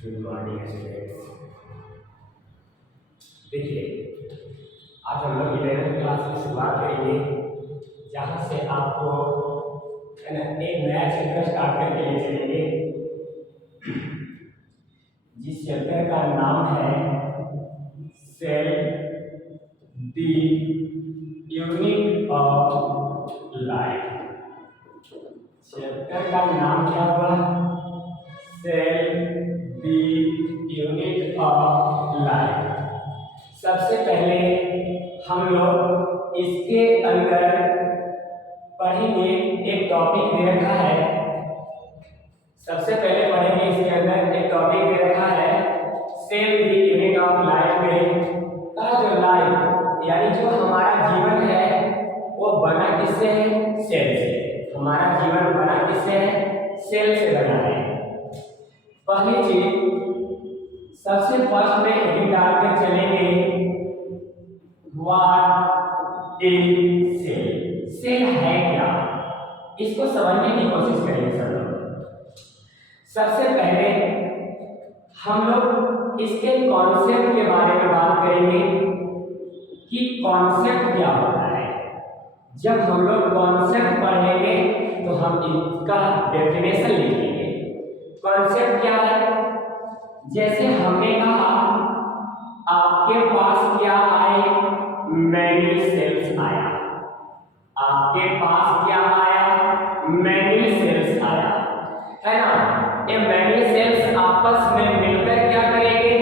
Good morning students. देखिए, आज हम लोग 11th क्लास की शुरुआत करेंगे, जहाँ से आपको है ना एक नया चैप्टर स्टार्ट करके ले चलेंगे, जिस चैप्टर का नाम है cell the unit of life. Chapter का नाम क्या हुआ? Cell the unit of life. सबसे पहले हम लोग इसके अंदर पढ़ेंगे, एक टॉपिक दे रखा है। सबसे पहले पढ़ेंगे इसके अंदर एक टॉपिक दे रखा है cell the unit of life में का जो लाइफ यानी जो हमारा जीवन है वो बना किससे है? सेल से। हमारा जीवन बना किससे है? सेल से बना है। पहली चीज सबसे फर्स्ट में हेडिंग डालकर चलेंगे, व्हाट इज सेल? सेल है क्या? इसको समझने की कोशिश करेंगे सब लोग। सबसे पहले हम लोग इसके कॉन्सेप्ट के बारे में बात करेंगे कि कॉन्सेप्ट क्या होता है। जब हम लोग कॉन्सेप्ट पढ़ेंगे तो हम इसका डेफिनेशन लिखेंगे। कॉन्सेप्ट क्या है? जैसे हमने कहा आपके पास क्या आए? मैनी सेल्स आया। आपके पास क्या आया? मैनी सेल्स आया, है ना। ये मैनी सेल्स आपस में मिलकर क्या करेंगे?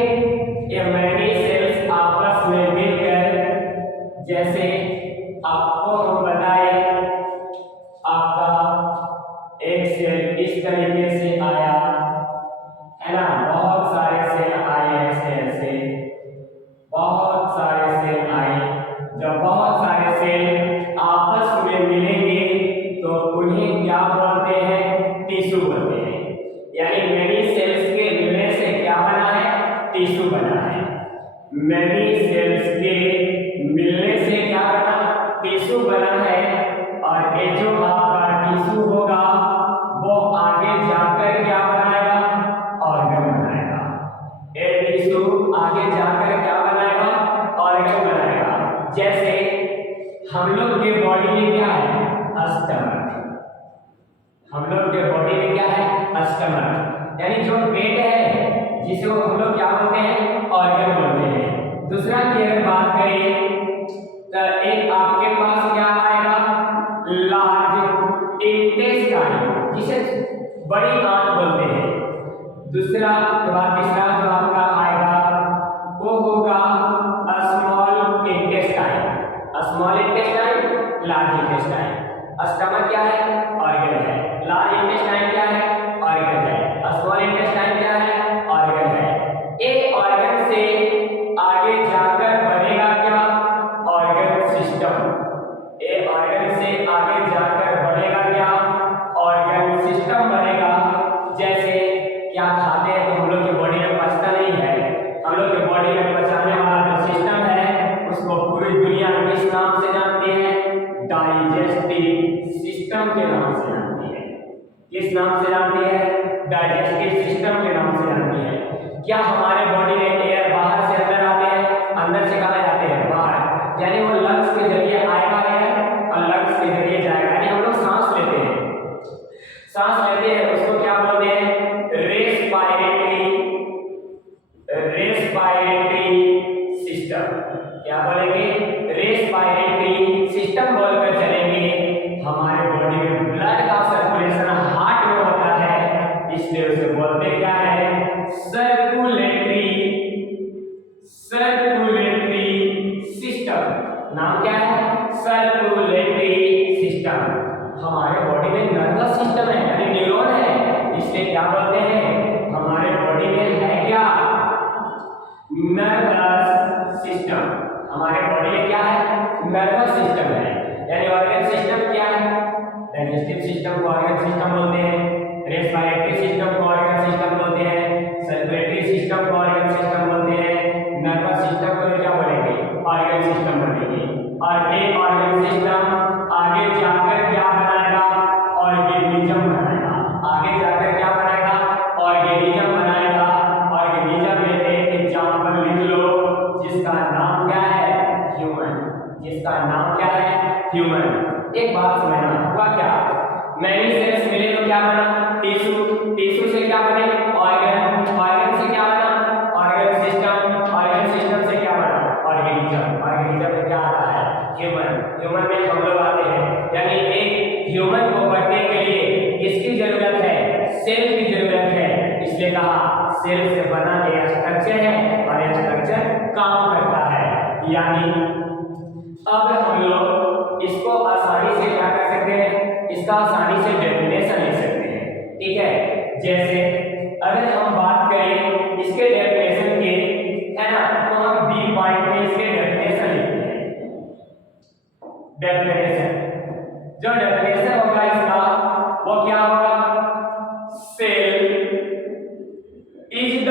ये मैनी सेल्स आपस में मिलकर, जैसे आपको हम बताए आपका एक सेल इस तरीके से आया, है ना। बहुत सारे सेल आए, ऐसे ऐसे बहुत सारे सेल आए। जब बहुत सारे सेल आपस में मिलेंगे तो उन्हें क्या बोलते हैं? टिश्यू बोलते हैं। यानी मैनी सेल्स के मिलने से क्या बना है? टिश्यू बना है। मैनी सेल्स के मिलने से क्या बना? टिश्यू बना है। और ये जो आपका टिश्यू होगा वो आगे जाकर क्या बनाएगा? ऑर्गन बनाएगा। ये टिश्यू आगे जाकर क्या बनाएगा? ऑर्गन बनाएगा। जैसे हम लोग के बॉडी में क्या है? स्टमक। हम लोग के बॉडी में क्या है? स्टमक, यानी जो पेट है जिसे हम लोग क्या बोलते हैं? ऑर्गन बोलते हैं। दूसरा की अगर बात करें तो एक आपके पास क्या आएगा? लार्ज इंटेस्टाइन, जिसे बड़ी आंत बोलते हैं। दूसरा के बाद तीसरा जो आपका आएगा वो होगा small intestine. Small intestine, large intestine. Stomach क्या है? ऑर्गन है। लार्ज इंटेस्टाइन क्या है? ऑर्गन है। स्मॉल इंटेस्टाइन क्या है? ऑर्गन है। एक ऑर्गन से आगे जाकर बनेगा क्या? Organ system. एक ऑर्गन से आगे जाकर बनेगा क्या? ऑर्गन सिस्टम बनेगा। जैसे क्या खाते हैं तो हम लोग की बॉडी में पचता नहीं है। हम लोग की बॉडी में पचाने वाला जो सिस्टम है उसको पूरी दुनिया किस नाम से जानती है? डाइजेस्टिव सिस्टम के नाम से जानती है। किस नाम से जानती है? डाइजेस्टिव सिस्टम के नाम से जानती है। क्या हमारे बॉडी में एयर बाहर से अंदर आते हैं? अंदर से कहाँ जाते हैं? बाहर। यानी वो लंग्स के जरिए आएगा एयर और लंग्स के जरिए जाएगा। यानी हम लोग सांस लेते हैं, सांस लेते हैं, उसको क्या बोलते हैं? Respiratory system. क्या बोलेंगे? रेस्पिरेटरी सिस्टम बोलकर चलेंगे। हमारे बॉडी में ब्लड का सर्कुलेशन हार्ट में होता है, इसलिए उसे बोलते क्या है? Circulatory system. नाम क्या है? Circulatory system. हमारे बॉडी में नर्वस सिस्टम है, यानी न्यूरॉन है, इसलिए क्या बोलते हैं? हमारे बॉडी में है क्या? Nervous system. हमारे बॉडी में क्या है? नर्वस सिस्टम है। यानी ऑर्गन सिस्टम क्या है? डाइजेस्टिव सिस्टम को ऑर्गन सिस्टम बोलते हैं, रेस्पिरेटरी सिस्टम को ऑर्गन सिस्टम बोलते हैं, सर्कुलेटरी सिस्टम को ऑर्गन सिस्टम बोलते हैं, नर्वस सिस्टम को क्या बोलेंगे? ऑर्गन सिस्टम बोलेंगे। और ये ऑर्गन सिस्टम आगे जाकर क्या बनाएगा? ऑर्गेनिज्म बनाएगा। आगे जाकर क्या बनाएगा? ऑर्गेनिज्म बनाएगा। बना, हुआ क्या, मैनी सेल्स मिले तो क्या बना, टिश्यू, टिश्यू से क्या बने, ऑर्गन, ऑर्गन से क्या बना, ऑर्गन सिस्टम, ऑर्गन सिस्टम से क्या बना, ऑर्गेनिज्म, ऑर्गेनिज्म में क्या आता है, ह्यूमन, ह्यूमन में हम लोग आते हैं। यानी एक ह्यूमन को बढ़ने के लिए किसकी जरूरत है, सेल की जरूरत है, इसलिए कहा सेल से बना यह स्ट्रक्चर है और यह स्ट्रक्चर काम करता है। यानी अब हम लोग इसको आसानी से क्या कर सकते हैं, इसका आसानी से डेफिनेशन ले सकते हैं, ठीक है। जैसे अगर हम बात करें इसके डेफिनेशन की, है ना, तो हम बी पॉइंट में इसके डेफिनेशन लिखते हैं। डेफिनेशन, जो डेफिनेशन होगा इसका वो क्या होगा, cell is the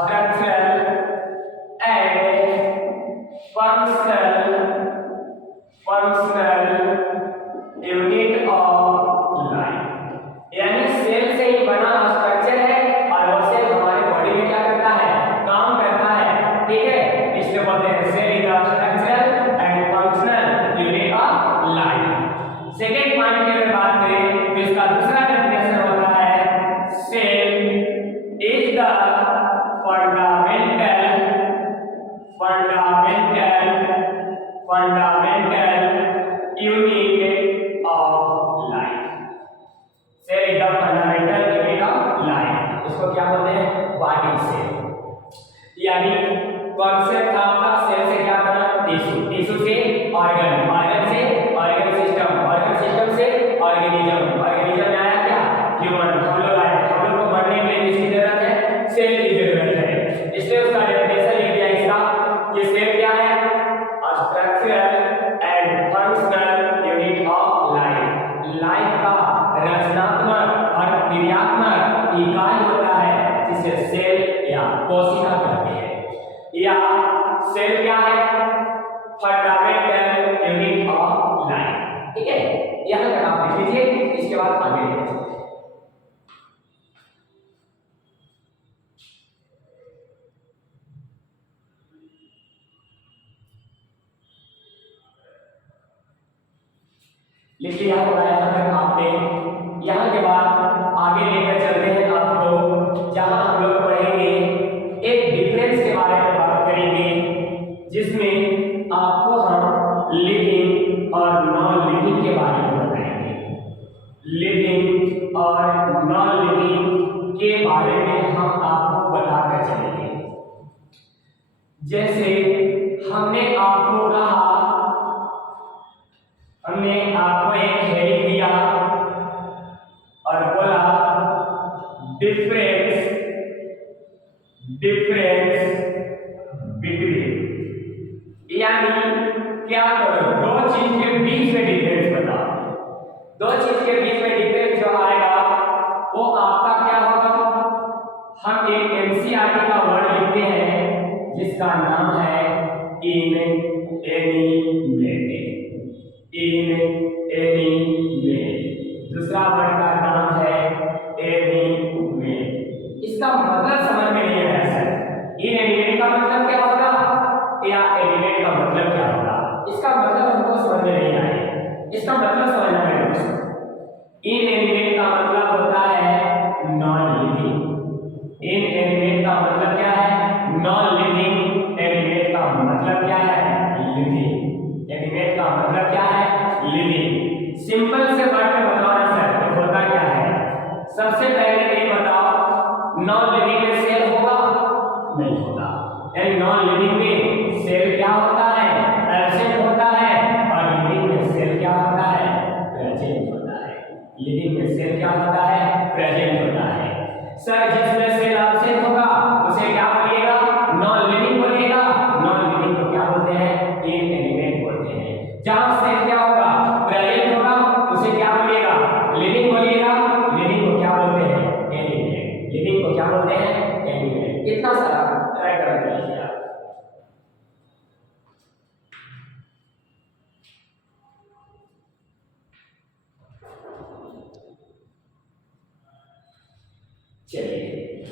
structural and functional unit of life। यानी सेल से ही बना स्ट्रक्चर है और वो सेल हमारे बॉडी में क्या करता है, काम करता है, ठीक है। इसलिए बोलते हैं cell is the structural and functional unit of life. Second point की अगर बात करें तो इसका दूसरा डेफिनेशन होता है cell is the fundamental unit of life। Cell is the fundamental unit of life, इसको क्या बोलते हैं, बॉडी सेल। यानी कॉन्सेप्ट था आपका सेल से क्या बना, टिश्यू, टिश्यू से ऑर्गन, ऑर्गन से ऑर्गन सिस्टम, ऑर्गन सिस्टम से ऑर्गेनिज्म, ऑर्गेनिज्म में आया क्या, ह्यूमन, हम लोग आए, हम लोग को बढ़ने के लिए किसकी जरूरत है, सेल की जरूरत है। इसलिए उसका डेफिनेशन लिख दिया इसका कि सेल क्या है, structural and functional unit of life. Life का रचनात्मक और क्रियात्मक इकाई होता है जिसे सेल या कोशिका कहते हैं। या सेल क्या है, फंडामेंटल यूनिट ऑफ लाइफ, ठीक है। यहां तक आप लिख लीजिए, इसके बाद आगे बढ़ते हैं। लिख लिया होगा यहाँ तक आपने। यहाँ के बाद आगे लेकर चलते हैं आपको, जहाँ हम लोग पढ़ेंगे एक डिफरेंस के बारे में बात करेंगे, जिसमें आपको हम लिविंग और नॉन लिविंग के बारे में बताएंगे। लिविंग और नॉन लिविंग के बारे में हम आपको बताकर चलेंगे। जैसे हमने आपको कहा, हमने आपको एक हेडिंग दिया और बोला डिफरेंस बिटवीन, यानी क्या करो, दो चीज के बीच में डिफरेंस बताओ। दो चीज के बीच में डिफरेंस जो आएगा वो आपका क्या होगा, हम एक एनसीईआरटी का वर्ड लिखते हैं जिसका नाम है दूसरा वर्ड का नाम है एनिमेट। इसका मतलब समझ में नहीं आया सर, इनएनिमेट का मतलब क्या होगा या एनिमेट का मतलब क्या होगा, इसका मतलब हमको समझ में नहीं आया। इसका मतलब समझना है दोस्तों। इनएनिमेट का मतलब होता है नॉन लिविंग। इनएनिमेट का मतलब क्या है, नॉन लिविंग। एनिमेट का मतलब क्या है, लिविंग। एनिमेट का मतलब क्या है, लिविंग। सिंपल से वर्ड में बताओ ना सर, होता क्या है। सबसे पहले ये बताओ, नॉन लिविंग में सेल होगा, नहीं होता। यानी नॉन लिविंग में सेल क्या होता है, एब्सेंट होता है, और लिविंग में सेल क्या होता है, प्रेजेंट होता है। लिविंग में सेल क्या होता है, प्रेजेंट होता है। सर जिसमें सेल एब्सेंट होगा उसे क्या बोलिएगा, नॉन लिविंग बोलिएगा। नॉन लिविंग को क्या बोलते हैं, इनएनिमेट बोलते हैं। जहां सेल क्या होगा, प्रेजेंट होगा, उसे क्या बोलिएगा, लिविंग बोलिएगा। लिविंग को क्या बोलते हैं, एनिमेट। लिविंग को क्या बोलते हैं, एनिमेट। इतना सारा ट्राई कर लीजिए आप। चलिए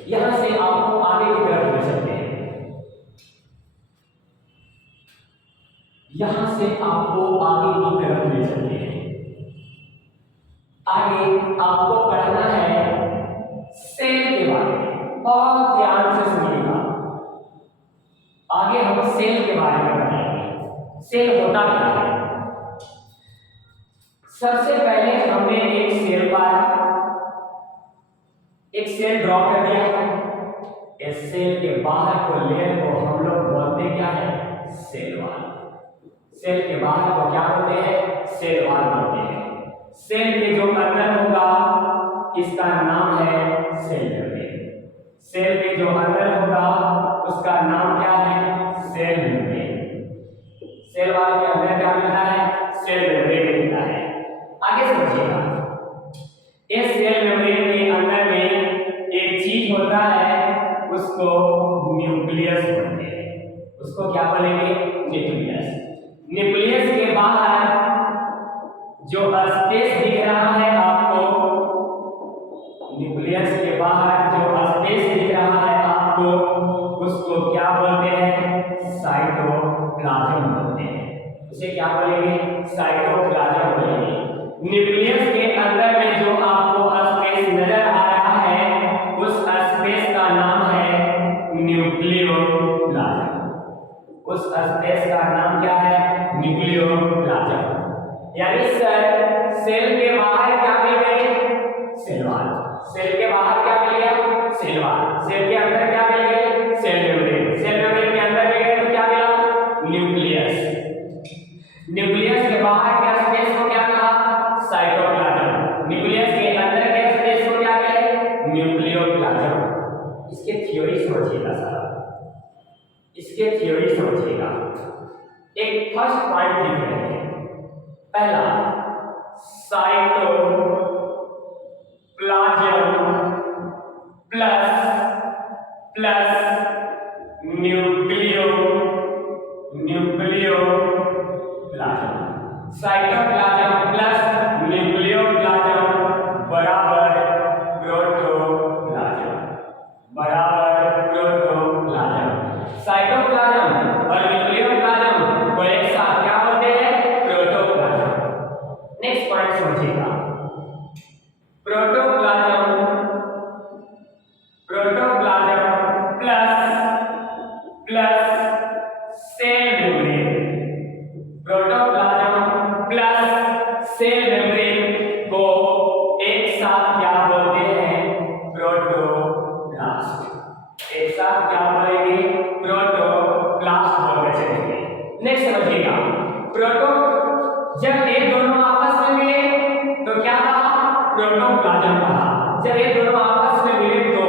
यहां से आपको आगे की तरफ ले चलते हैं। यहां से आपको आगे की तरफ ले चलते हैं। आगे आपको पढ़ना है सेल के बारे में, बहुत ध्यान से सुनिएगा। आगे हम सेल के बारे में बताएंगे। सेल होता क्या है? सबसे पहले हमने एक सेल पर एक सेल ड्रॉ कर दिया है। इस सेल के बाहर को लेयर को हम लोग बोलते क्या है? Cell wall. सेल के बाहर को क्या बोलते हैं? सेल वॉल बोलते हैं। सेल के जो अंदर होगा इसका नाम है सेल मेम्ब्रेन। सेल के जो अंदर होगा उसका नाम क्या है? Cell membrane. सेल वॉल के अंदर क्या मिलता है? सेल मेम्ब्रेन मिलता है। आगे समझिएगा, इस सेल मेम्ब्रेन के अंदर में एक चीज होता है, उसको न्यूक्लियस बोलते हैं। उसको क्या बोलेंगे? न्यूक्लियस। न्यूक्लियस के बाहर जो स्पेस दिख रहा है आपको, न्यूक्लियस के बाहर जो स्पेस दिख रहा है आपको, उसको क्या बोलते हैं? साइटोप्लाज्म बोलते हैं। उसे क्या बोलेंगे? साइटोप्लाज्म बोलेंगे। न्यूक्लियस के अंदर में जो आपको स्पेस नजर आ रहा है, उस स्पेस का नाम है न्यूक्लियोप्लाज्म। उस स्पेस का नाम क्या है? न्यूक्लियोप्लाज्म। यानी सर सेल के बाहर क्या मिल गए? Cell wall. सेल के बाहर क्या मिल गया? Cell wall. सेल के अंदर क्या मिल गए? Cell membrane. सेल मेम्ब्रेन के अंदर मिल गए तो क्या मिला? न्यूक्लियस। न्यूक्लियस के बाहर क्या स्पेस को क्या कहा? साइटोप्लाज्म। न्यूक्लियस के अंदर के स्पेस को क्या कहे? न्यूक्लियोप्लाज्म। इसके थ्योरी समझिएगा सर, इसके थ्योरी समझिएगा। एक फर्स्ट पॉइंट लिख रहे हैं। पहला, cytoplasm plus nucleoplasm. Cytoplasm plus nucleoplasm बराबर प्रोटोप्लाज्म। बराबर प्रोटोप्लाज्म। साइटोप्लाज्म और न्यूक्लियोप्लाज्म को एक साथ क्या बोलते हैं? प्रोटोप्लाज्म। नेक्स्ट पॉइंट समझिएगा। Protoplasm plus cell membrane. Protoplasm plus cell membrane को एक साथ क्या बोलते हैं? प्रोटोप्लास्ट। एक साथ क्या बोलेंगे? प्रोटोप्लास्ट बोलते चलेंगे। नेक्स्ट समझिएगा, प्रोटो जब ये दोनों आपस में मिले तो क्या कहा? प्रोटोप्लाज्म कहा। जब ये दोनों आपस में मिले तो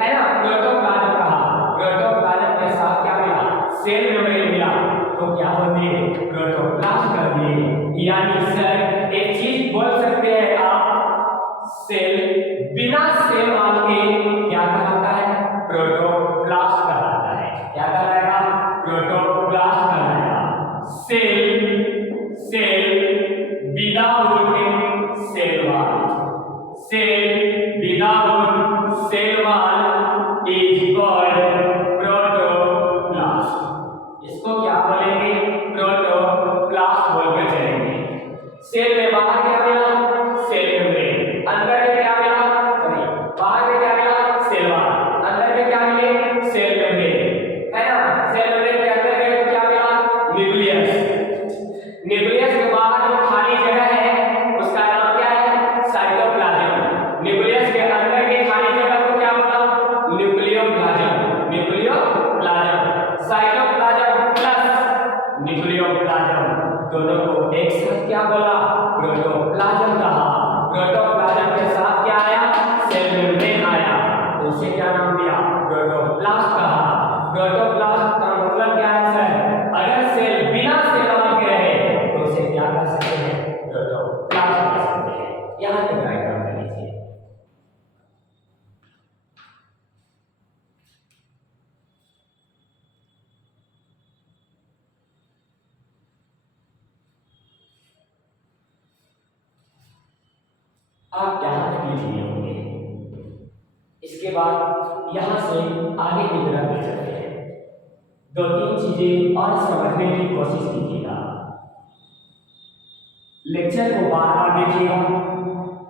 है ना, प्रोटोप्लाज्म कहा। प्रोटोप्लाज्म के साथ क्या मिला? सेल मेम्ब्रेन मिला तो क्या बोलते हैं? प्रोटोप्लास्ट कर दिए। यानी सर एक चीज बोल सकते हैं आप, सेल बिना सेल वॉल के क्या कहलाता है? प्रोटोप्लास्ट कहलाता है। क्या कहलाएगा? प्रोटोप्लास्ट कहलाएगा। Cell without cell wall, cell without cell wall is called protoplast. इसको क्या बोलेंगे? प्रोटोप्लास्ट बोलकर चलेंगे। सेल में बाहर क्या मिला? Cell membrane. अंदर में क्या मिला? सॉरी, बाहर में क्या मिला? Cell wall. अंदर में क्या मिले? सेल मेम्ब्रेन, है ना। सेल मेम्ब्रेन के अंदर गए तो क्या मिला? न्यूक्लियस। न्यूक्लियस के बाहर जो खाली जगह है उसका नाम क्या है? साइटोप्लाज्म। न्यूक्लियस के अंदर के खाली जगह को क्या बोला? Nucleoplasm. Nucleoplasm. Cytoplasm plus nucleoplasm दोनों को एक साथ क्या बोला? प्रोटोप्लाज्म कहा। प्रोटोप्लाज्म के साथ क्या आया? सेल मेम्ब्रेन आया, तो उसे क्या नाम दिया? प्रोटोप्लास्ट कहा। प्रोटोप्लास्ट का मतलब क्या है सर? अगर सेल बिना सेल वॉल के रहे तो उसे क्या कर सकते हैं? प्रोटोप्लास्ट कह सकते हैं। यहां तक राइट डाउन कर लीजिए। आप यहां तक लिख लिए होंगे। इसके बाद यहां से आगे की तरफ ले चलते हैं। दो तीन चीजें और समझने की कोशिश कीजिएगा। लेक्चर को बार बार देखिएगा,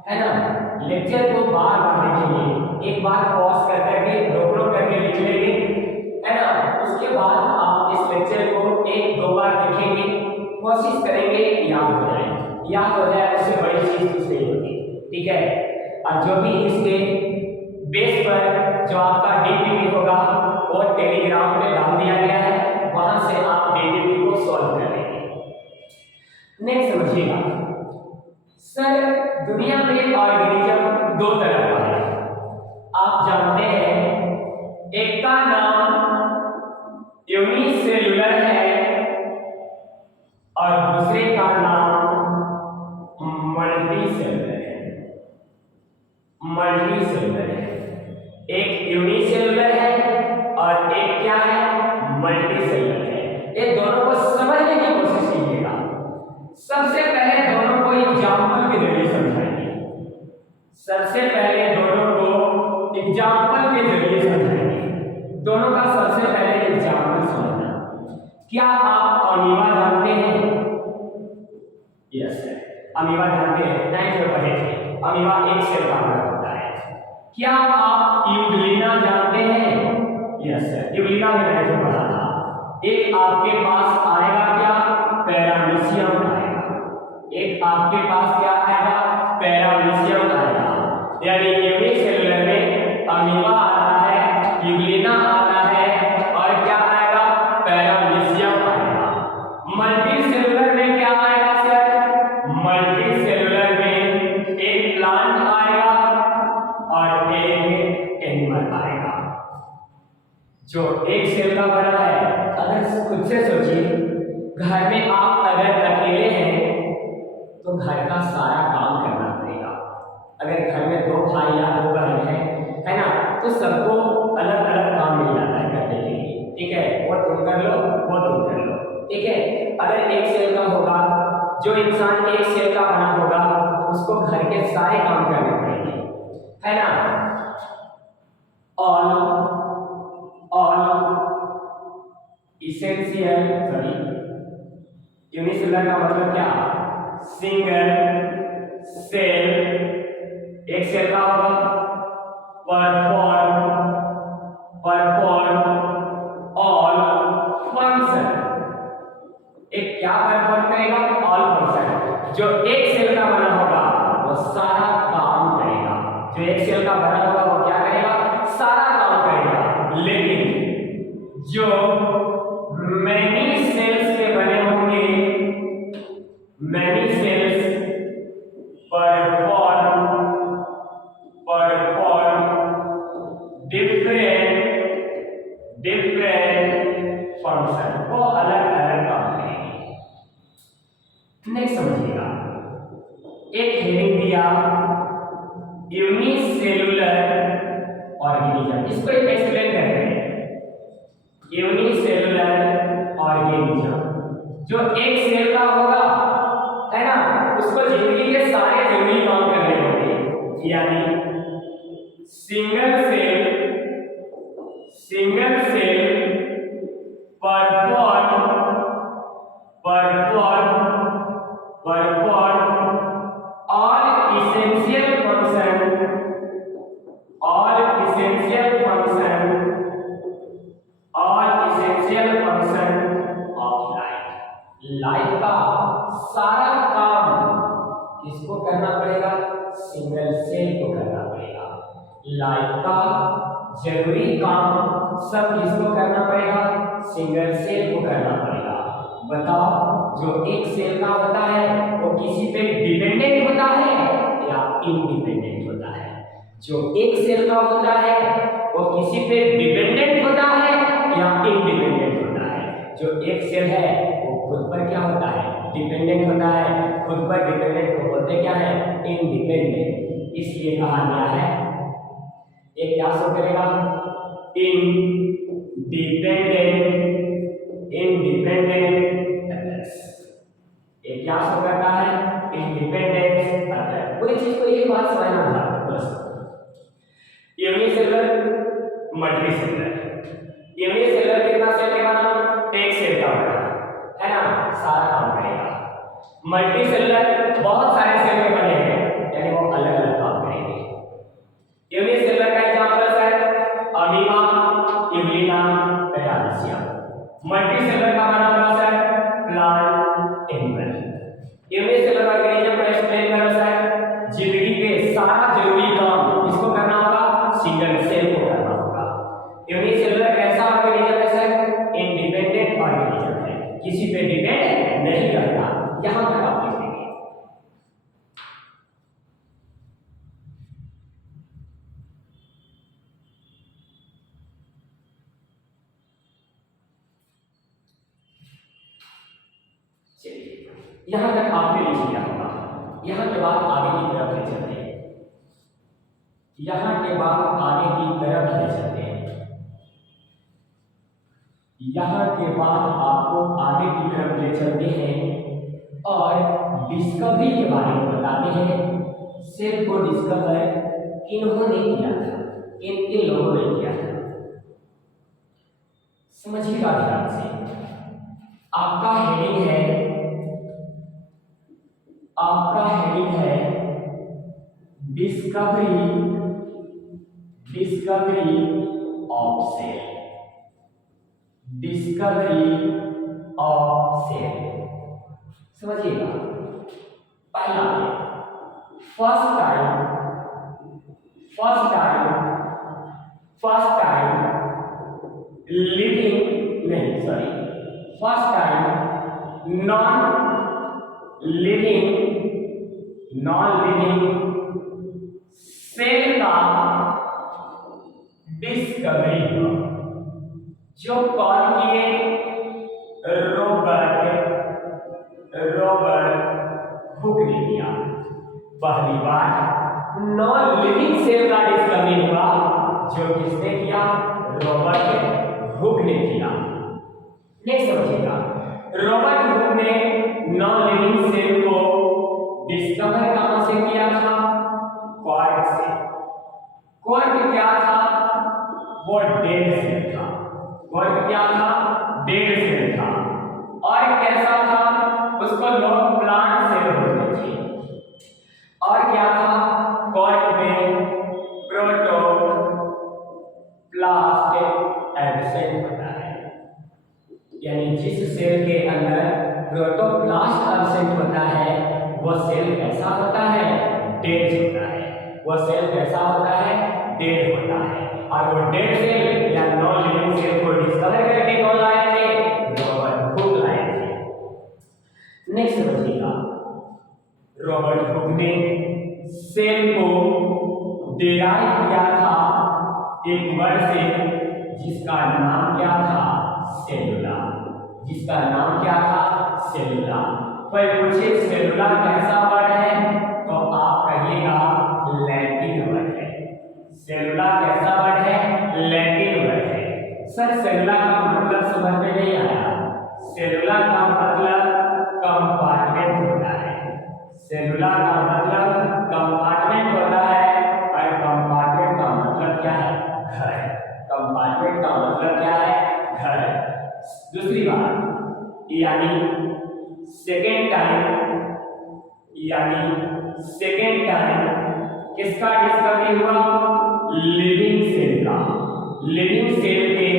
है ना, लेक्चर को बार बार देखेंगे, एक बार पॉज कर करके रोक रोक करके लिख लेंगे, है ना, उसके बाद आप इस लेक्चर को एक दो बार देखेंगे, कोशिश करेंगे याद हो जाए, याद हो जाए, उससे बड़ी चीज कुछ नहीं होती, ठीक है। और जो भी इसके बेस पर जो आपका डीपीपी होगा वो टेलीग्राम पे डाल दिया गया है, वहां से आप डीपीपी को सॉल्व कर लेंगे। नेक्स्ट समझिएगा सर, दुनिया में ऑर्गेनिज्म दो तरह का है, आप जानते हैं, एक का नाम यूनिसेलुलर है और दूसरे का नाम मल्टीसेलुलर है। मल्टीसेलुलर है, एक यूनिसेलुलर है और एक क्या है, मल्टीसेलुलर है। ये दोनों को समझने की कोशिश कीजिएगा। सबसे पहले दोनों को एग्जाम्पल के जरिए समझाएंगे, सबसे पहले दोनों को एग्जाम्पल के जरिए समझाएंगे। दोनों का सबसे पहले एग्जाम्पल समझना। क्या आप अमीबा जानते हैं? यस सर, अमीबा जानते हैं, 9th में पढ़े थे। अमीबा एक सेल का होता है। क्या आप यूग्लिना जानते हैं? यस सर, यूग्लिना में 9th में पढ़ा था। एक आपके पास आएगा क्या, पैरामीशियम आएगा, एक आपके पास क्या आएगा, पैरामीशियम आएगा। यानी यूनिसेलुलर में अमीबा आता है, यूग्लिना आता है और क्या आएगा, पैरामीशियम आएगा। मल्टीसेलुलर में क्या आएगा सर, मल्टीसेलुलर में एक प्लांट आएगा और एक एनिमल आएगा। जो एक सेल का बना है, अगर खुद से सोचिए, घर में आप अगर अकेले हैं तो घर का सारा काम करना पड़ेगा। अगर घर में 2 भाई या 2 बहन है ना, तो सबको अलग अलग काम मिल जाता है करने के लिए, ठीक है, वो तुम कर लो, वो तुम कर लो, ठीक है। अगर एक सेल का होगा, जो इंसान एक सेल का बना होगा, उसको घर के सारे काम करने पड़ेंगे, है ना। ऑल इसेंशियल, सॉरी, यूनिसेलुलर का मतलब क्या, सिंगल सेल, एक सेल का होगा, परफॉर्म ऑल फंक्शन। एक क्या परफॉर्म करेगा, ऑल फंक्शन। जो एक सेल का बना होगा वो सारा काम करेगा, जो एक सेल का बना होगा वो क्या करेगा, सारा काम करेगा। लेकिन जो मैनी सेल्स के बने होंगे, many cells perform different function, वो अलग अलग काम करेंगे। नेक्स्ट समझिएगा, एक हेडिंग दिया यूनिसेलुलर ऑर्गेनिज्म, इसको एक्सप्लेन करते हैं। यूनिसेलुलर ऑर्गेनिज्म, जो एक सेल का होगा, है ना, उसको जिंदगी के सारे जरूरी काम करने होंगे, यानी single cell perform all essential function of life का सारा काम किसको करना पड़ेगा, सिंगल सेल को करना पड़ेगा। लाइफ का जरूरी काम सब किसको करना पड़ेगा, सिंगल सेल को करना पड़ेगा। बताओ, जो एक सेल का होता है वो किसी पे डिपेंडेंट होता है या इंडिपेंडेंट होता है? जो एक सेल का होता है वो किसी पे डिपेंडेंट होता है या इंडिपेंडेंट होता है? जो एक सेल है वो खुद पर क्या होता है, डिपेंडेंट होता है। खुद पर डिपेंडेंट को बोलते क्या है, इंडिपेंडेंट। इसलिए कहा गया है, ये क्या शो करेगा, इंडिपेंडेंट अदर्स। ये क्या शो करता है, इंडिपेंडेंट अदर। पूरी चीज को एक बात समझना था दोस्तों। Unicellular, multicellular. यूनिसेलुलर कितना सेल के बना, एक सेल का बना, है ना, सारा काम करेगा। मल्टी सेलुलर बहुत सारे सेल में बने हैं, यानी वो अलग अलग काम करेंगे। यूनिसेलुलर का एग्जांपल है अमीबा, इवलिना, पैरामीशियम। मल्टी सेलुलर का बना हुआ sir plant, animal. Unicellular organism को एक्सप्लेन करो सर, जिंदगी के सारा जरूरी काम किसको करना होगा? सिंगल सेल को करना होगा। यूनिसेलुलर कैसा ऑर्गेनिज्म है सर? इंडिपेंडेंट ऑर्गेनिज्म है, किसी पे डिपेंड नहीं करता। यहां तक आप लिख देंगे। चलिए यहां तक आपने लिख लिया होगा। यहां के बाद आगे की तरफ ले चलते हैं। यहां के बाद आगे की तरफ ले चलते हैं। यहां के बाद आपको आगे की तरफ ले चलते हैं और डिस्कवरी के बारे में बताते हैं। सेल को डिस्कवर किन्होंने किया था, किन किन लोगों ने किया था, समझिएगा ध्यान से। आपका हेडिंग है, आपका हेडिंग है discovery, discovery of cell, discovery of cell. समझिएगा। पहला first time, first time, first time living, नहीं sorry, first time non living, non living cell का डिस्कवरी हुआ। जो कौन किए? रॉबर्ट, रॉबर्ट हुक ने किया। पहली बार नॉन लिविंग सेल का डिस्कवरी हुआ, जो किसने किया? रॉबर्ट हुक ने किया। नेक्स्ट समझिएगा, रॉबर्ट हुक ने नॉन लिविंग सेल को डिस्कवर कहां से किया था? क्वार्क से। क्वार्क क्या था? वो डेड सेल था। क्वार्क क्या था? डेड सेल था। और कैसा था? उसको लोग प्लांट सेल बोलते थे। और क्या था? क्वार्क में प्रोटोप्लास्ट एब्सेंट होता है, यानी जिस सेल के अंदर प्रोटोप्लास्ट एब्सेंट होता है वो सेल कैसा होता है? डेड होता है। वो सेल कैसा होता है? डेड होता है। और वो डेड सेल या नॉन लिविंग सेल को डिस्कवर करके कौन लाए थे? रॉबर्ट हुक लाए थे। नेक्स्ट समझिएगा, रॉबर्ट हुक ने सेल को डिराइव किया था एक वर्ड से, जिसका नाम क्या था? सेलुला। जिसका नाम क्या था? सेलुला। कोई पूछे सेलुला कैसा वर्ड है, तो आप कहिएगा लैटिन वर्ड है। सेलुला कैसा वर्ड है? लैटिन वर्ड है। सर सेलुला का मतलब समझ में नहीं आया। सेलुला का मतलब कंपार्टमेंट होता है। सेलुला का मतलब कंपार्टमेंट होता है, और कंपार्टमेंट का मतलब क्या है? घर। कंपार्टमेंट का मतलब क्या है? घर। दूसरी बात, यानी सेकेंड टाइम, यानी सेकेंड टाइम किसका डिस्कवरी हुआ? लिविंग सेल का। लिविंग सेल के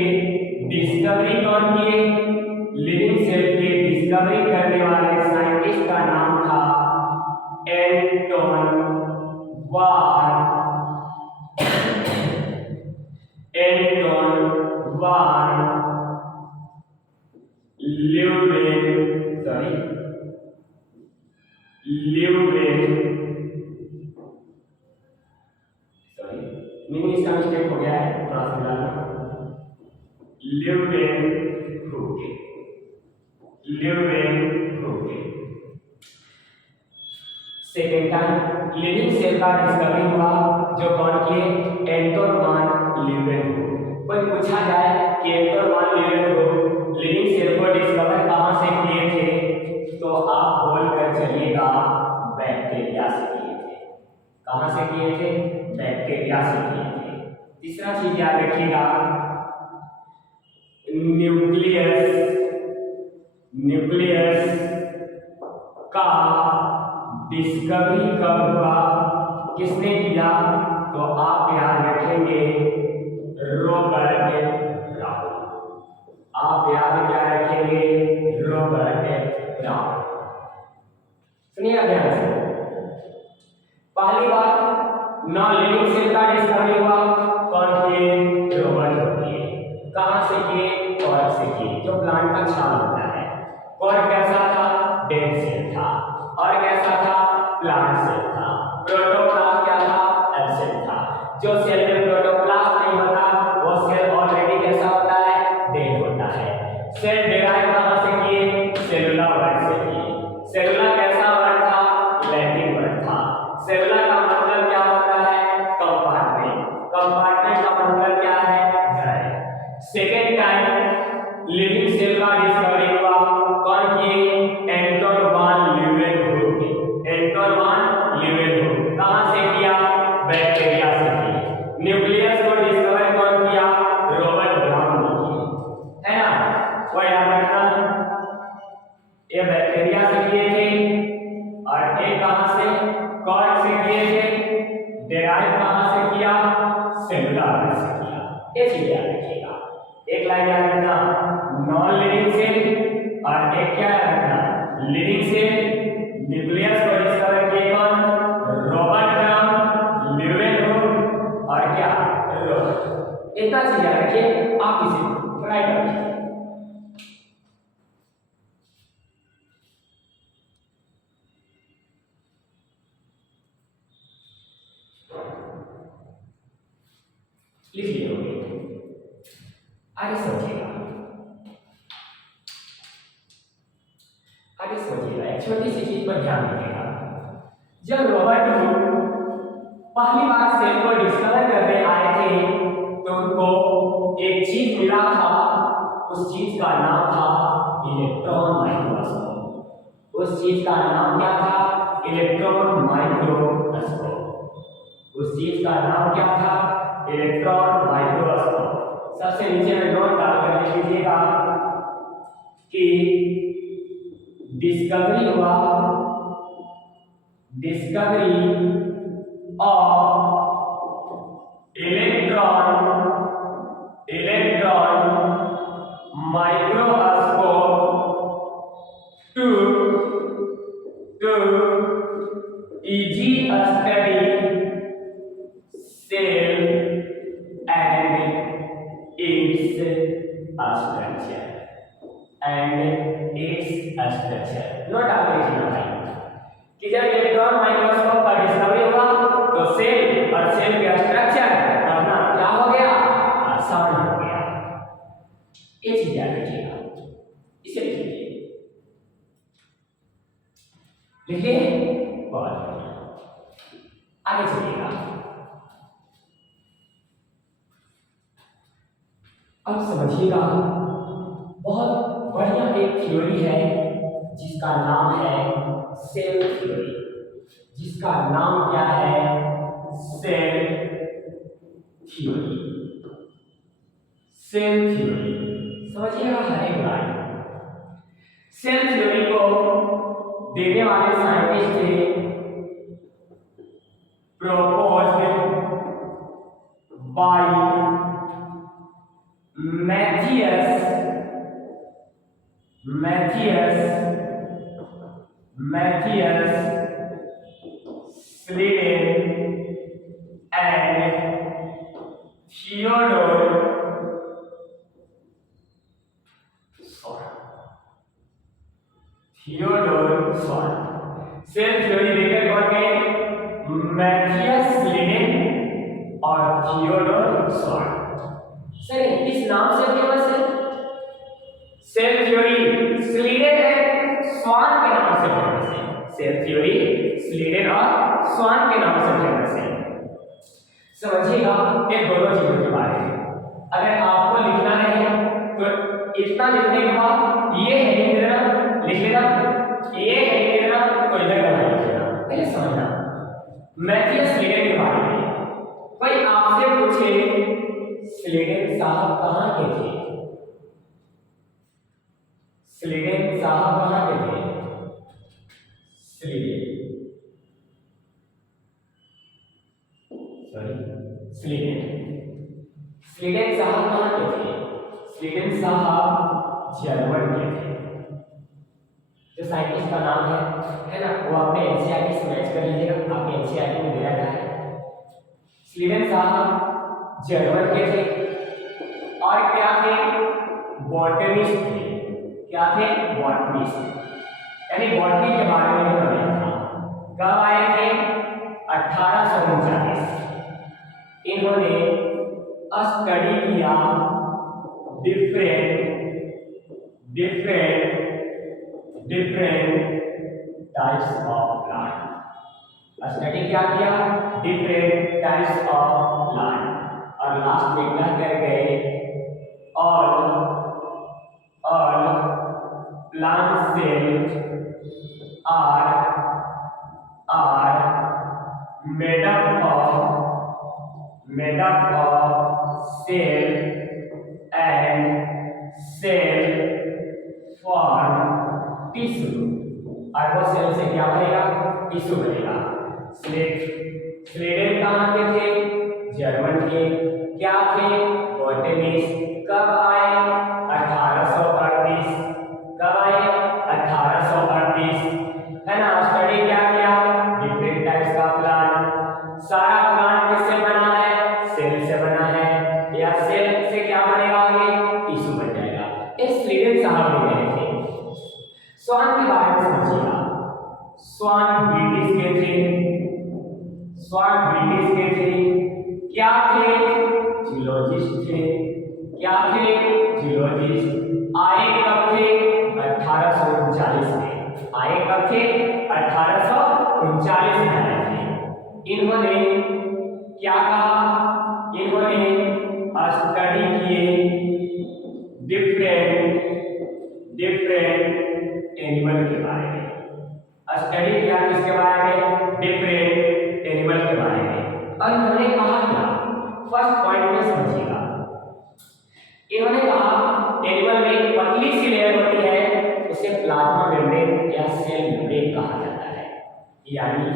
डिस्कवरी कौन किए? लिविंग सेल के डिस्कवरी करने वाले साइंटिस्ट का नाम था Anton van, Anton van Leeuwen, sorry Leeuwen, sorry meaning इसका मिस्टेक हो गया है, थोड़ा सा मिला Leeuwenhoek, Leeuwenhoek. Second time living cell का डिस्कवरी हुआ, जो कौन किए? Anton van Leeuwenhoek. कोई पूछा जाए कि Anton van Leeuwenhoek living cell को डिस्कवर कहां से किए थे, तो आप बोल कर चलिएगा बैक्टीरिया से किए थे। कहां से किए थे? बैक्टीरिया से किए थे। तीसरा चीज याद रखिएगा, न्यूक्लियस, न्यूक्लियस का डिस्कवरी कब हुआ, किसने किया? तो आप याद रखेंगे रॉबर्ट ब्राउन। आप याद क्या रखेंगे? Robert brown. सुनिए ध्यान से, पहली बार नॉन लिविंग सेल का डिस्कवरी हुआ कौन किए? रॉबर्ट किए। कहां से किए? कॉर्क से किए, जो प्लांट का छाल होता है। कॉर्क कैसा था? डेड सेल था। और कैसा था? प्लांट सेल था। प्रोटोप्लास्ट क्या था? एब्सेंट था। जो सेल में प्रोटोप्लास्ट नहीं होता वो सेल ऑलरेडी कैसा होता है? डेड होता है। सेल डिराइव कहां से किए? सेलुलर वर्ड से किए। सेलुलर कैसा वर्ड था? लैटिन वर्ड था। सेलुलर का मतलब क्या होता है? कंपार्टमेंट। कंपार्टमेंट का मतलब क्या है? घर। सेकेंड टाइम लिविंग सेल का डिस्कवरी हुआ कौन किए? एंटोन वान ल्यूवेनहुक। एंटोन वान ल्यूवेनहुक कहां से किया? बैक्टीरिया से किया। न्यूक्लियस को डिस्कवर कौन किया? रॉबर्ट ब्राउन ने किया, है ना? वो याद रखना, ये बैक्टीरिया से किए थे और एक कहां से? कॉर्क से किए थे। डेराइव कहां से किया? सेलुलर से किया। ये चीज याद रखिएगा। एक लाइन याद रखना, नॉन लिविंग सेल, और एक क्या याद रखना? Living cell. न्यूक्लियस को डिस्कवर किए कौन? रॉबर्ट ब्राउन, ल्यूवेनहुक और क्या? रॉबर्ट। इतना चीज याद रखिए, आप इसे ट्राई करिए। लिख लिए होंगे। आगे समझिएगा, आगे समझिएगा, एक छोटी सी चीज पर ध्यान दीजिएगा। जब रॉबर्ट पहली बार सेल को डिस्कवर करने आए थे तो उनको एक चीज मिला था, उस चीज का नाम था इलेक्ट्रॉन माइक्रोस्कोप। उस चीज का नाम क्या था? Electron microscope. उस चीज का नाम क्या था? Electron microscope. सबसे नीचे में नोट डाल कर लिख लीजिएगा कि डिस्कवरी हुआ, discovery of electron microscope to easy study cell and its structure note आप लीजिएगा भाई कि जब इलेक्ट्रॉन माइक्रोस्कोप का डिस्कवरी हुआ तो सेल और सेल का स्ट्रक्चर पढ़ना क्या हो गया? आसान हो गया। ये चीज याद रखिएगा, इसे लिखिए। लिखिए, बहुत बढ़िया। आगे चलिएगा। अब समझिएगा, बहुत बढ़िया एक थ्योरी है जिसका नाम है सेल थ्योरी। जिसका नाम क्या है? Cell theory. सेल थ्योरी समझिएगा हर एक लाइन। सेल थ्योरी को देने वाले साइंटिस्ट थे proposed by Matthias Sliden and Theodore Swan। Cell theory देकर कौन गए? मैथियस स्लिडेन और थियोडोर स्वान। सर किस नाम से फेमस है? सेल थ्योरी स्लिडेन एंड स्वान के नाम से फेमस है। सेल थ्योरी स्लिडेन और स्वान के नाम से फेमस है। समझिएगा ये दोनों चीजों के बारे में। अगर आपको लिखना है तो इतना लिखने के बाद ये हेडिंग देना, लिख लेना, ये हेडिंग देना, तो इधर का लिख लेना। पहले समझना मैथियस स्लिडेन के बारे में। भाई आपसे पूछे स्लिडेन साहब कहाँ के थे? स्लिडेन साहब कहाँ के थे? स्लीडेन। स्लीडेन साहब कहाँ के थे? स्लीडेन साहब जर्मन के थे। जो साइंटिस्ट का नाम है ना, वो आपने एनसीईआरटी से मैच कर लीजिएगा, आपके एनसीईआरटी में दे रखा है। स्लीडेन साहब जर्मन के थे और क्या थे? बॉटनिस्ट थे। क्या थे? बॉटनिस्ट, यानी बॉटनी के बारे में उन्होंने था। कब आए थे? 1839। इन्होंने स्टडी किया different types of plant. Study क्या किया? Different types of plant. और लास्ट में क्या कर गए? all plant cells are made up of cell and cell form tissue। और वो सेल से क्या बनेगा? टिश्यू बनेगा। स्लेडेन कहाँ के थे? जर्मन के। क्या थे? बॉटनिस्ट। कब आए? 1838। कब आए? 1838, है ना। स्टडी क्या किया? डिफरेंट टाइप्स का प्लांट। सारा प्लांट किससे बना है? सेल से बना है। या सेल से क्या बनेगा आगे? टिश्यू बन जाएगा। ये स्लीडेन साहब ने गए थे। स्वान के बारे में समझिएगा। स्वान ब्रिटिश के थे। क्या थे? जियोलॉजिस्ट थे। क्या थे? जियोलॉजिस्ट। आए कब थे? 1839 में। आए कब थे? 1839 में आए थे। इन्होंने क्या कहा? इन्होंने स्टडी किए डिफरेंट एनिमल के बारे में। स्टडी किया किसके बारे में? डिफरेंट एनिमल के बारे में। और इन्होंने कहा क्या? फर्स्ट पॉइंट में समझिएगा। इन्होंने कहा एनिमल में एक पतली सी लेयर होती है, उसे प्लाज्मा मेम्ब्रेन या सेल मेम्ब्रेन कहा जाता है। यानी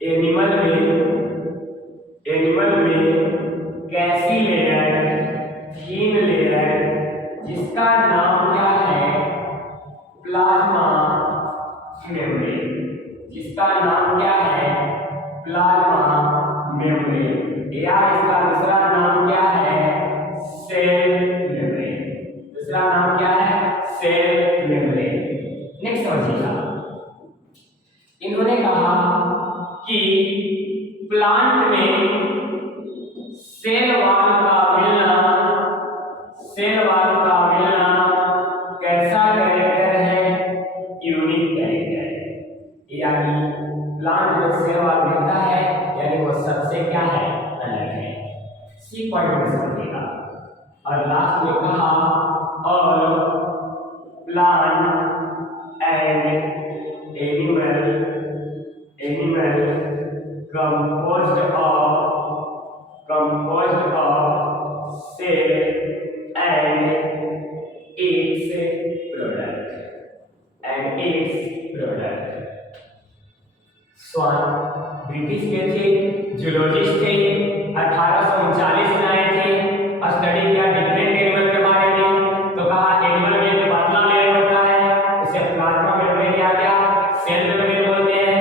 एनिमल में कैसी लेयर? थीन लेयर, जिसका नाम क्या है? Plasma membrane. जिसका नाम क्या है? Plasma membrane. या इसका दूसरा नाम क्या है? Cell membrane. दूसरा नाम क्या है? Cell membrane. नेक्स्ट समझिएगा। इन्होंने कहा कि प्लांट में सेल वॉल का मिलना कैसा कैरेक्टर है? यूनिक कैरेक्टर है। यानी प्लांट में सेल वॉल मिलता है, यानी वो सबसे क्या है? अलग है। सी पॉइंट में समझिएगा। और लास्ट में कहा all plant and animal composed of cell and its product। Swan British के थे, जूलॉजिस्ट थे, 1839 में आए थे। स्टडी किया डिफरेंट एनिमल के बारे में। तो कहा एनिमल में एक पतला लेयर होता है, उसे प्लाज्मा मेम्ब्रेन या क्या सेल मेम्ब्रेन बोलते हैं।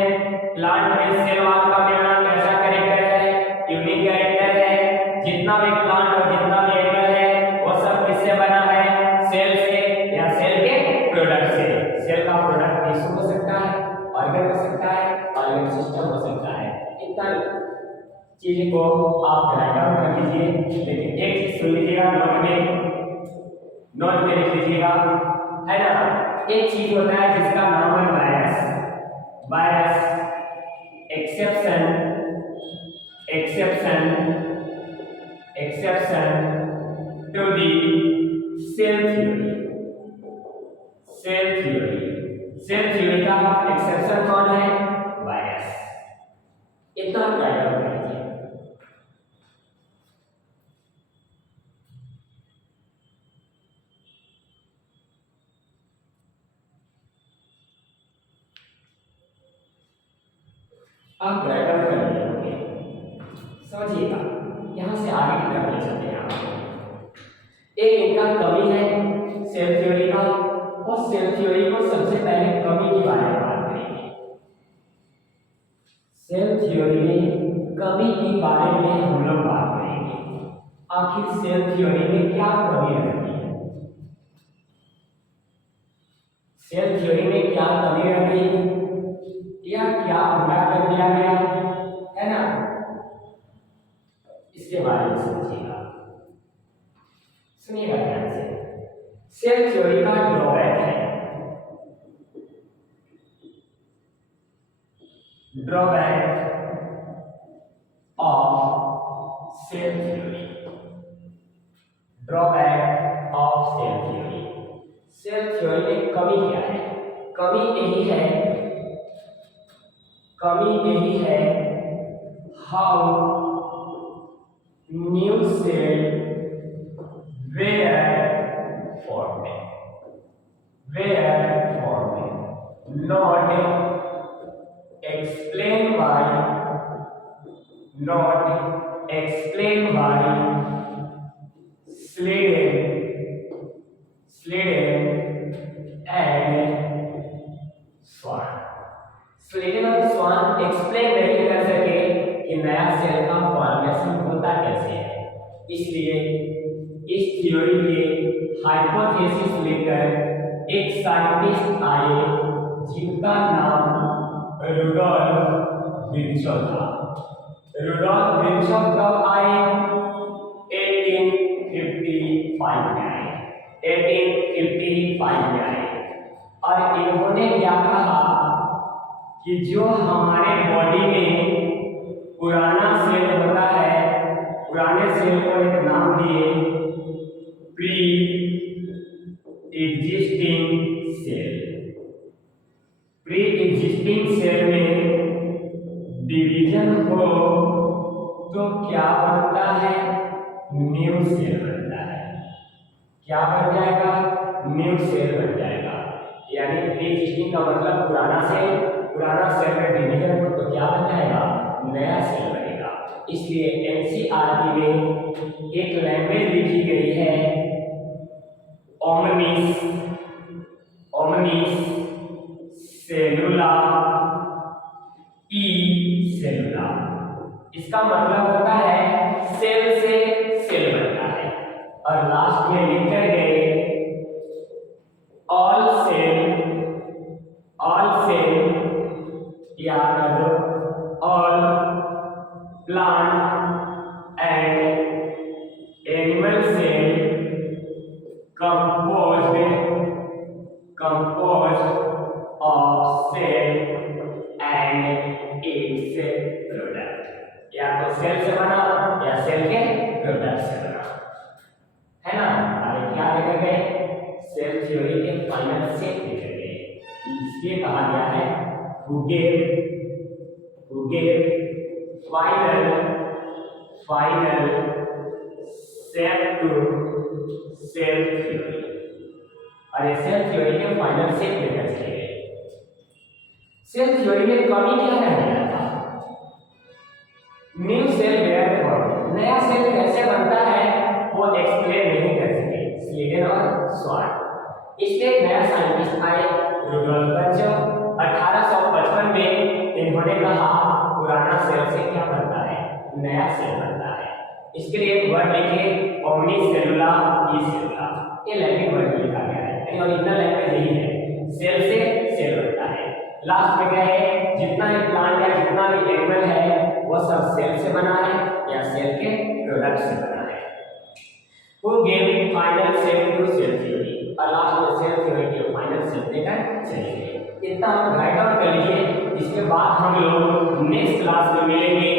प्लांट में सेल वॉल का मिलना कैसा कैरेक्टर है? यूनिक कैरेक्टर है। जितना भी प्लांट और जितना भी एनिमल है वो सब किससे बना है? सेल से या सेल के प्रोडक्ट से। सेल का प्रोडक्ट टिश्यू हो सकता है, ऑर्गन हो सकता है, ऑर्गन सिस्टम हो सकता है। इतना चीज को आप राइट डाउन कर लीजिए। लेकिन एक चीज सुन लीजिएगा, नोट में लिख लीजिएगा, है ना। एक चीज होता है जिसका नाम है virus. Exception to the cell theory का एक्सेप्शन कौन है? वायरस। इतना राइट डाउन कर लीजिए। आप राइट डाउन कर लीजिए। समझिएगा, यहाँ से आगे की तरफ ले चलते हैं आपको। एक इनका कमी है सेल थ्योरी का, और सेल थ्योरी को सबसे पहले कमी के बारे में बात करेंगे। सेल थ्योरी में कमी के बारे में हम लोग बात करेंगे। आखिर सेल थ्योरी में क्या कमी रहती है, सेल थ्योरी में क्या कमी रहती है, या क्या पूरा कर दिया गया है ना, इसके बारे में समझिएगा, सुनिएगा ध्यान से। सेल थ्योरी का ड्रॉबैक है, drawback of cell theory, drawback of cell theory. Cell theory में कमी क्या है, कमी यही है, कमी यही है, how new cell were formed, not explained by Sladen and Swan। Sladen और स्वान एक्सप्लेन नहीं कर सके कि नया सेल का फॉर्मेशन होता कैसे है, इसलिए इस थ्योरी के हाइपोथेसिस लेकर एक साइंटिस्ट आए जिनका नाम रुडोल्फ विर्चोव था। रुडोल्फ विर्चोव कब आए, 1855 में आए, 1855 में आए, और इन्होंने क्या कहा कि जो हमारे बॉडी में पुराना सेल होता है, पुराने सेल को एक नाम दिए pre existing cell. Pre existing cell में डिवीजन हो तो क्या बनता है, न्यू सेल बनता है। क्या बन जाएगा, न्यू सेल बन जाएगा। यानी प्री एग्जिस्टिंग का मतलब पुराना सेल, पुराना सेल में डिवीजन हो तो क्या बन जाएगा, नया सेल बनेगा। इसलिए एनसीईआरटी में एक लैंग्वेज लिखी गई है ओमनिस सेलुला ई सेलुला। इसका मतलब होता है सेल से सेल बनता है, और लास्ट में लिख कर गए ऑल सेल या all plant and animal cell composed of cell and its product। या तो सेल से बना या सेल के प्रोडक्ट से बना, है ना। अरे क्या देखे गए, सेल थ्योरी के फाइनल सेट देखे गए, इसलिए कहा गया है who gave final shape to cell theory। और सेल थ्योरी के फाइनल सेट लेकर चले गए। सेल थ्योरी में कमी क्या रह गया था, न्यू सेल वेयर फॉर्म, नया सेल कैसे बनता है वो एक्सप्लेन नहीं कर सके स्लेडन और स्वान। इसलिए नया साइंटिस्ट आए रुडोल्फ विर्चोव। 1855 में इन्होंने कहा पुराना सेल से क्या बनता है, नया सेल बनता है। इसके लिए एक वर्ड लिखे ओमनिसेलुला ई सेलुला, ये लैटिन वर्ड लिखा गया है, यानी ओरिजिनल लैंग्वेज यही है, सेल से सेल बनता है। लास्ट में क्या है, जितना भी प्लांट या जितना भी एनिमल है वो सब सेल से बना है या सेल के प्रोडक्ट से बना है। वो game final cell to cell theory, और लास्ट में सेल थ्योरी के फाइनल सेल देकर चलेंगे। इतना हम राइट डाउन कर लीजिए, इसके बाद हम लोग नेक्स्ट क्लास में मिलेंगे,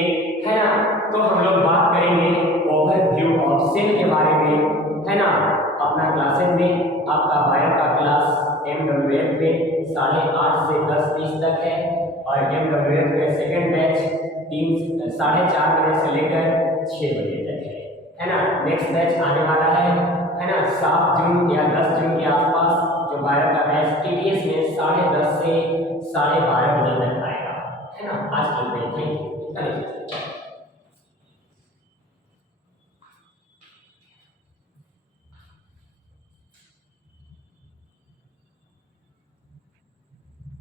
है ना। तो हम लोग बात करेंगे ओवरव्यू ऑफ सेल के बारे में, है ना। अपना क्लासेस में आपका बायो का क्लास MWF में 8:30 से 10:30 तक है, और MWF में सेकंड बैच 4:30 बजे से लेकर 6 बजे तक है ना। नेक्स्ट बैच आने वाला है ना, 7 जून या 10 जून के आसपास, जो बायो का बैच TDS में 10:30 से 12:30 बजे तक आएगा, है ना। आज के लिए थैंक यू।